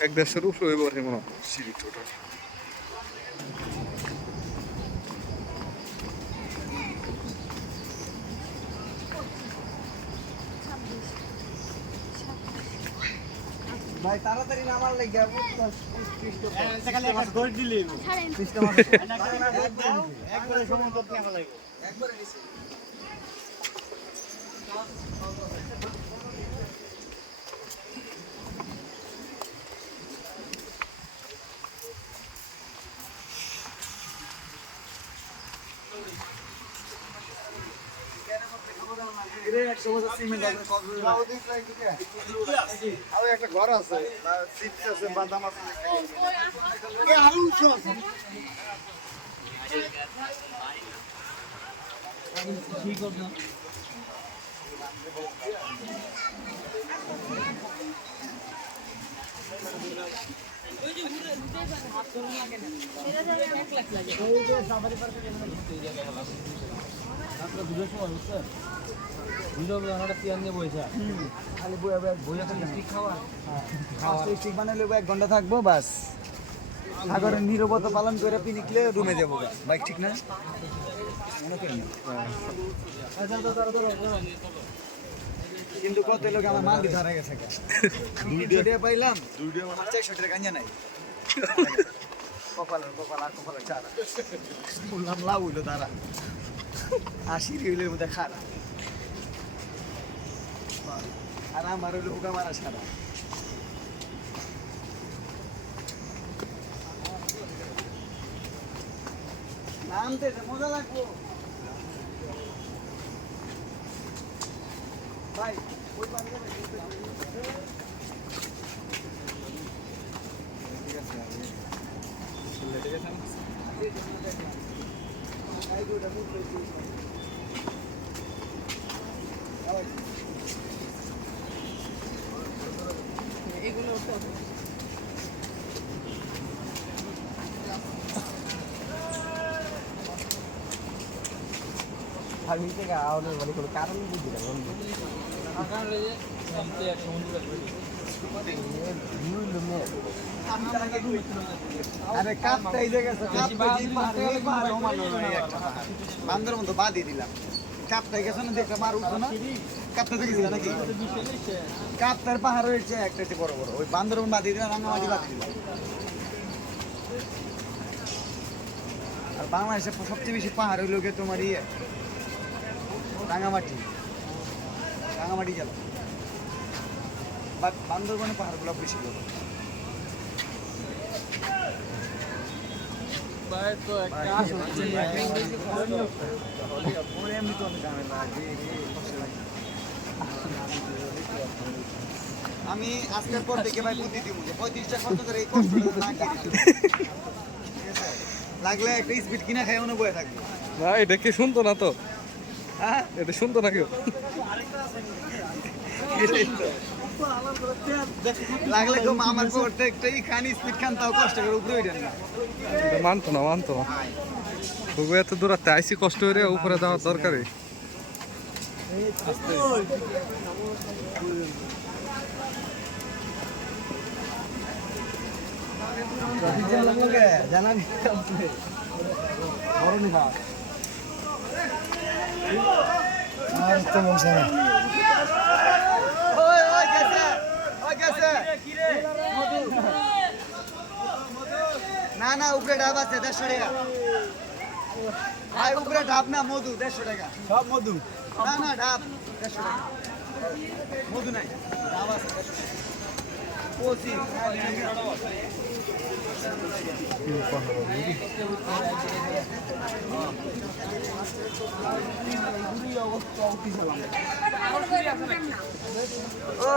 এক দেড়শোর উপরে হইব রে মনে হয়। সিঁড়ি টোটাল। ভাই তাড়াতাড়ি নামার লাগে খালি একটা ছাড়েন একবারে সময় করতে আমার আর একটা আছে বাদাম আছে খালি বইয়া বইয়া খালি স্টিক খাওয়া। পাঁচটা স্টিক বানালে এক ঘণ্টা থাকব বাস। সাগরের নীরবতা পালন করে পিনিকলে রুমে যাব বাইক ঠিক না? মনে না? কিন্তু কত লোক আমার মাল দিয়ে ধরা গেছে পাইলাম আমার চারশো টাকা কাঞ্জা নাই। কপালের কপাল আর কপালের চারা। বললাম লাভ হইল তারা। আশি হইলে মধ্যে খারাপ আর আমার হইল হুকা মারা সারা নামতে মজা লাগবো। ভাই ওই পানিটা ঠিক আছে ঠিক আছে লইছি। আমি থেকে মানে কোনো কারণ বুঝি না আরে কাপটা এই জায়গায় পাহাড়ে, পাহাড়ে পাহাড়। বান্দরের মতো বাঁধিয়ে দিলাম। কাপটা গেছে না দেখে মার উঠতো না। কাপটা দেখেছিল নাকি? কাপটার পাহাড় রয়েছে একটা বড় বড়। ওই বান্দরের মতো বাঁধিয়ে দিলাম রাঙামাটি বাঁধিয়ে দিলাম। আর বাংলাদেশে সবচেয়ে বেশি পাহাড় হইল গিয়ে তোমার ইয়ে রাঙামাটি। রাঙামাটি জেলা। বাট বান্দরবনে পাহাড়গুলো বেশি বড় ওরে এমনি তো অনেক ঝামেলা, যে, যে, কষ্ট লাগে। আমি আজকের পর থেকে ভাই বুদ্ধি দিব যে পঁয়ত্রিশটা খরচ করে এই আছে? লাগলে একটা স্পিড কিনা খাই অন্য বয়ে থাকবে। না এটা কি শুনতো না তো? হ্যাঁ? এটা শুনতো না কেউ? এটাই তো। লাগলে আমার প্রত্যেকটাই খান স্পিড খান তাও কষ্ট করে উপরে ওইটা না। এটা মানতো না মানতো না। তবু এত দূরাতে আইসি কষ্ট করে উপরে যাওয়ার দরকারই জানাবি বড় নিবা আর তো মশা না ওই ওই গেছে ওই গেছে না না উপরে ডাব আছে দেড়শো টাকা। ভাই উপরে ডাব না মধু দেড়শো টাকা। সব মধু? না না ডাব দেড়শো টাকা। মধু নাই ডাব আছে ও